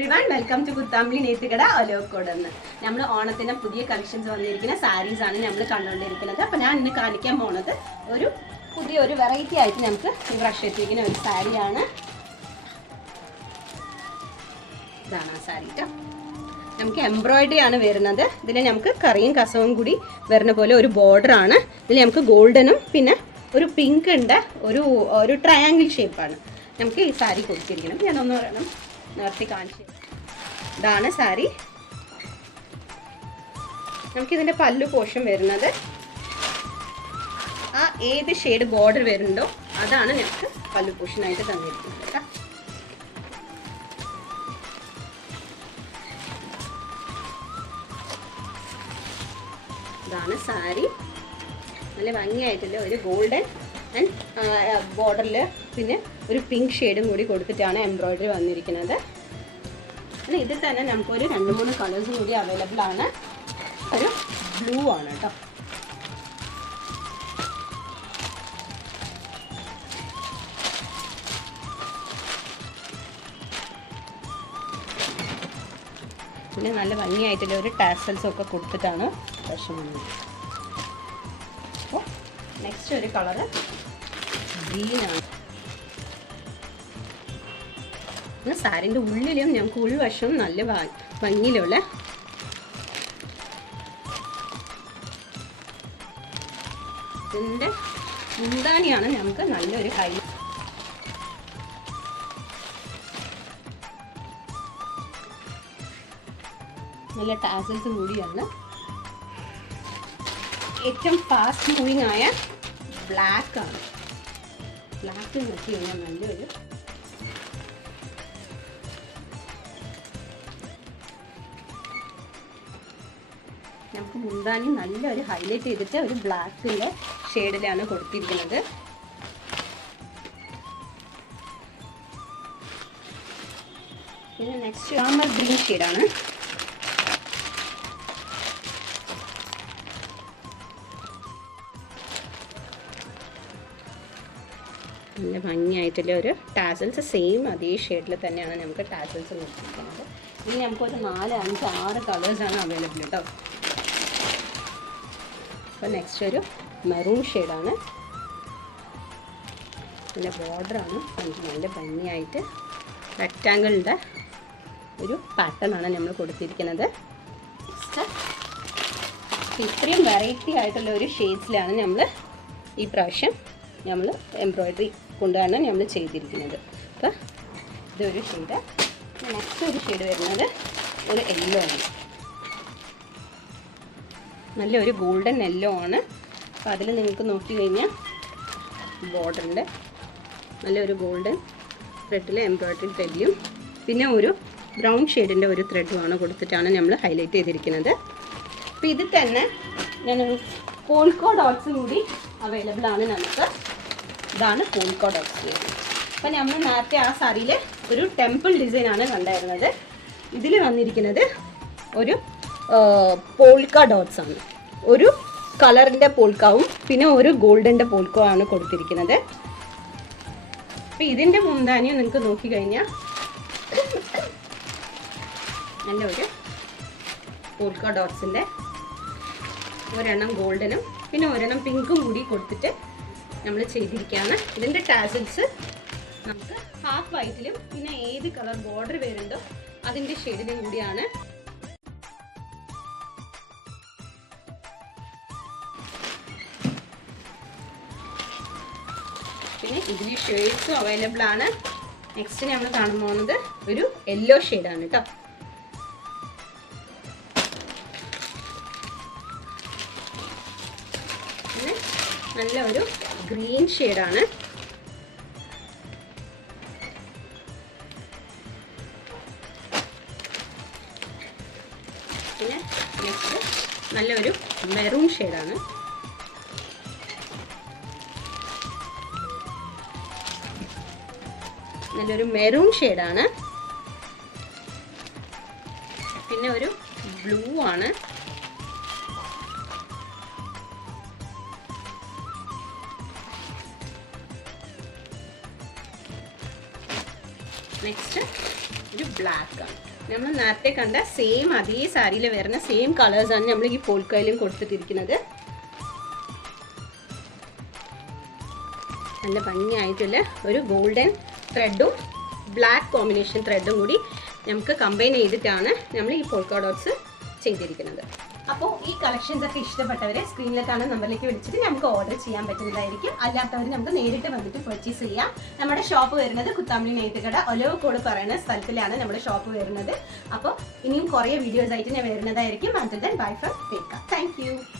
Everyone, welcome to Kuthampi നെയ്ത്തുകട ഒലോക്കോട്. നമ്മൾ ഓണത്തിന് പുതിയ കളക്ഷൻസ് വന്നിരിക്കുന്ന സാരീസ് ആണ് നമ്മൾ കണ്ടുകൊണ്ടിരിക്കുന്നത്. അപ്പോൾ ഞാൻ ഇന്ന് കാണിക്കാൻ പോണത് പുതിയൊരു വെറൈറ്റി ആയിട്ട് നമുക്ക് ഈ പ്രാവശ്യം എത്തിയിരിക്കുന്ന ഒരു സാരിയാണ്. ഇതാണ് ആ സാരി കേട്ടോ. നമുക്ക് എംബ്രോയിഡറി ആണ് വരുന്നത്. ഇതിൽ നമുക്ക് കറിയും കസവും കൂടി വരുന്ന പോലെ ഒരു ബോർഡർ ആണ്. ഇതിൽ നമുക്ക് ഗോൾഡനും പിന്നെ ഒരു പിങ്ക് ഉണ്ട്, ഒരു ട്രയാങ്കിൾ ഷേപ്പാണ് നമുക്ക് ഈ സാരി കൊടുത്തിരിക്കുന്നത്. ഞാനൊന്ന് പറയണം നേരത്തെ കാണിച്ചു. ഇതാണ് സാരി. നമുക്കിതിൻ്റെ പല്ലു പോർഷൻ വരുന്നത് ആ ഏത് ഷെയ്ഡ് ബോർഡർ വരുന്നുണ്ടോ അതാണ് നമുക്ക് പല്ലു പോർഷനായിട്ട് തന്നിരിക്കുന്നത് കേട്ടോ. ഇതാണ് സാരി. നല്ല ഭംഗിയായിട്ടുള്ള ഒരു ഗോൾഡൻ ആൻഡ് ബോർഡറിൽ പിന്നെ ഒരു പിങ്ക് ഷെയ്ഡും കൂടി കൊടുത്തിട്ടാണ് എംബ്രോയിഡറി വന്നിരിക്കുന്നത്. പിന്നെ ഇതിൽ തന്നെ നമുക്കൊരു 2-3 കളേഴ്സും കൂടി അവൈലബിൾ ആണ്. ഒരു ബ്ലൂ ആണ് കേട്ടോ. പിന്നെ നല്ല ഭംഗിയായിട്ടുള്ള ഒരു ടാസൽസും ഒക്കെ കൊടുത്തിട്ടാണ് പ്രശ്നം വന്നത്. അപ്പോൾ നെക്സ്റ്റ് ഒരു കളറ് ഗ്രീനാണ്. സാരിൻ്റെ ഉള്ളിലും ഞങ്ങൾക്ക് ഉൾവശം നല്ല ഭംഗിയിലുള്ള ഇതിൻ്റെ മുന്താണിയാണ് നമുക്ക് നല്ലൊരു കൈ. നല്ല ടാസൽസ് കൂടിയാണ്. ഏറ്റവും ഫാസ്റ്റ് മൂവിങ് ആയ ബ്ലാക്ക് ആണ്. ബ്ലാക്ക് നോക്കി കഴിഞ്ഞാൽ നല്ലൊരു നമുക്ക് മുന്താനി നല്ലൊരു ഹൈലൈറ്റ് ചെയ്തിട്ട് ഒരു ബ്ലാക്കിൻ്റെ ഷെയ്ഡിലാണ് കൊടുത്തിരിക്കുന്നത്. പിന്നെ നെക്സ്റ്റ് രാമർ ഗ്രീൻ ഷെയ്ഡാണ്. നല്ല ഭംഗിയായിട്ടുള്ള ഒരു ടാസൽസ് സെയിം അതേ ഷെയ്ഡിൽ തന്നെയാണ് നമുക്ക് ടാസൽസ് കൊടുത്തിരിക്കുന്നത്. ഇനി നമുക്കൊരു 4, 5, 6 കളേഴ്സാണ് അവൈലബിൾ കേട്ടോ. അപ്പോൾ നെക്സ്റ്റ് ഒരു മെറൂൺ ഷെയ്ഡാണ്. പിന്നെ ബോർഡറാണ് നമുക്ക് നല്ല ഭംഗിയായിട്ട് റെക്റ്റാങ്കിളിൻ്റെ ഒരു പാറ്റേൺ ആണ് നമ്മൾ കൊടുത്തിരിക്കുന്നത്. ഇത്രയും വെറൈറ്റി ആയിട്ടുള്ള ഒരു ഷെയ്ഡ്സിലാണ് നമ്മൾ ഈ പ്രാവശ്യം നമ്മൾ എംബ്രോയിഡറി കൊണ്ടാണ് നമ്മൾ ചെയ്തിരിക്കുന്നത്. അപ്പോൾ ഇതൊരു ഷെയ്ഡ്. നെക്സ്റ്റ് ഒരു ഷെയ്ഡ് വരുന്നത് ഒരു യെല്ലോ ആണ്. നല്ലൊരു ഗോൾഡൻ യെല്ലോ ആണ്. അപ്പോൾ അതിൽ നിങ്ങൾക്ക് നോക്കി കഴിഞ്ഞാൽ ബോർഡറിൻ്റെ നല്ലൊരു ഗോൾഡൻ ത്രെഡിൽ എംബ്രോയിഡറി ത്രെഡിലും പിന്നെ ഒരു ബ്രൗൺ ഷെയ്ഡിൻ്റെ ഒരു ത്രെഡുമാണ് കൊടുത്തിട്ടാണ് നമ്മൾ ഹൈലൈറ്റ് ചെയ്തിരിക്കുന്നത്. അപ്പോൾ ഇതിൽ തന്നെ ഞാനൊരു പോൾക്കോ ഡോട്ട്സും കൂടി അവൈലബിൾ ആണ് നമുക്ക്. ഇതാണ് പോൾക്കോ ഡോട്ട്സ്. അപ്പം നമ്മൾ നേരത്തെ ആ സാരിയിൽ ഒരു ടെമ്പിൾ ഡിസൈനാണ് കണ്ടായിരുന്നത്. ഇതിൽ വന്നിരിക്കുന്നത് ഒരു പോൾക്ക ഡോട്ട്സ് ആണ്. ഒരു കളറിൻ്റെ പോൾക്കാവും പിന്നെ ഒരു ഗോൾഡൻ്റെ പോൾക്കോ ആണ് കൊടുത്തിരിക്കുന്നത്. അപ്പം ഇതിൻ്റെ മുന്താനിയും നിങ്ങൾക്ക് നോക്കിക്കഴിഞ്ഞാൽ നല്ല ഒരു പോൾക്ക ഡോട്ട്സിൻ്റെ ഒരെണ്ണം ഗോൾഡനും പിന്നെ ഒരെണ്ണം പിങ്കും കൂടി കൊടുത്തിട്ട് നമ്മൾ ചെയ്തിരിക്കുകയാണ്. ഇതിൻ്റെ ടാസൽസ് നമുക്ക് ഹാഫ് വൈറ്റിലും പിന്നെ ഏത് കളർ ബോർഡർ വരുന്നുണ്ടോ അതിൻ്റെ ഷെയ്ഡിലും കൂടിയാണ്. പിന്നെ ഇതിന് ഷെയ്ഡ്സും അവൈലബിൾ ആണ്. നെക്സ്റ്റ് നമ്മൾ കാണാൻ പോകുന്നത് ഒരു യെല്ലോ ഷെയ്ഡാണ് കേട്ടോ. പിന്നെ നല്ല ഒരു ഗ്രീൻ ഷെയ്ഡാണ്. പിന്നെ നെക്സ്റ്റ് നല്ലൊരു മെറൂൺ ഷെയ്ഡാണ്. നല്ലൊരു മെറൂൺ ഷെയ്ഡാണ്. പിന്നെ ഒരു ബ്ലൂ ആണ്. നെക്സ്റ്റ് ഒരു ബ്ലാക്ക് ആണ്. നമ്മൾ നേരത്തെ കണ്ട സെയിം അതേ സാരിയിൽ വരുന്ന സെയിം കളേഴ്സാണ് നമ്മൾ ഈ പോൾക്കയിലും കൊടുത്തിട്ടിരിക്കുന്നത്. നല്ല ഭംഗിയായിട്ടുള്ള ഒരു ഗോൾഡൻ ത്രെഡും ബ്ലാക്ക് കോമ്പിനേഷൻ ത്രെഡും കൂടി നമുക്ക് കമ്പൈൻ ചെയ്തിട്ടാണ് നമ്മൾ ഈ പോൾക്ക ഡോട്ട്സ് ചെയ്തിരിക്കുന്നത്. അപ്പോൾ ഈ കളക്ഷൻസ് ഒക്കെ ഇഷ്ടപ്പെട്ടവരെ സ്ക്രീനിലെ കാണുന്ന നമ്പറിലേക്ക് വിളിച്ചിട്ട് നമുക്ക് ഓർഡർ ചെയ്യാൻ പറ്റുന്നതായിരിക്കും. അല്ലാത്തവർ നമുക്ക് നേരിട്ട് വന്നിട്ട് പർച്ചേസ് ചെയ്യാം. നമ്മുടെ ഷോപ്പ് വരുന്നത് കുത്താമ്പളി നെയ്ത്തുകട ഒലവക്കോട് പറയുന്ന സ്ഥലത്തിലാണ് നമ്മുടെ ഷോപ്പ് വരുന്നത്. അപ്പോൾ ഇനിയും കുറേ വീഡിയോസ് ആയിട്ട് ഞാൻ വരുന്നതായിരിക്കും. Until then, bye from Rekha. Thank you.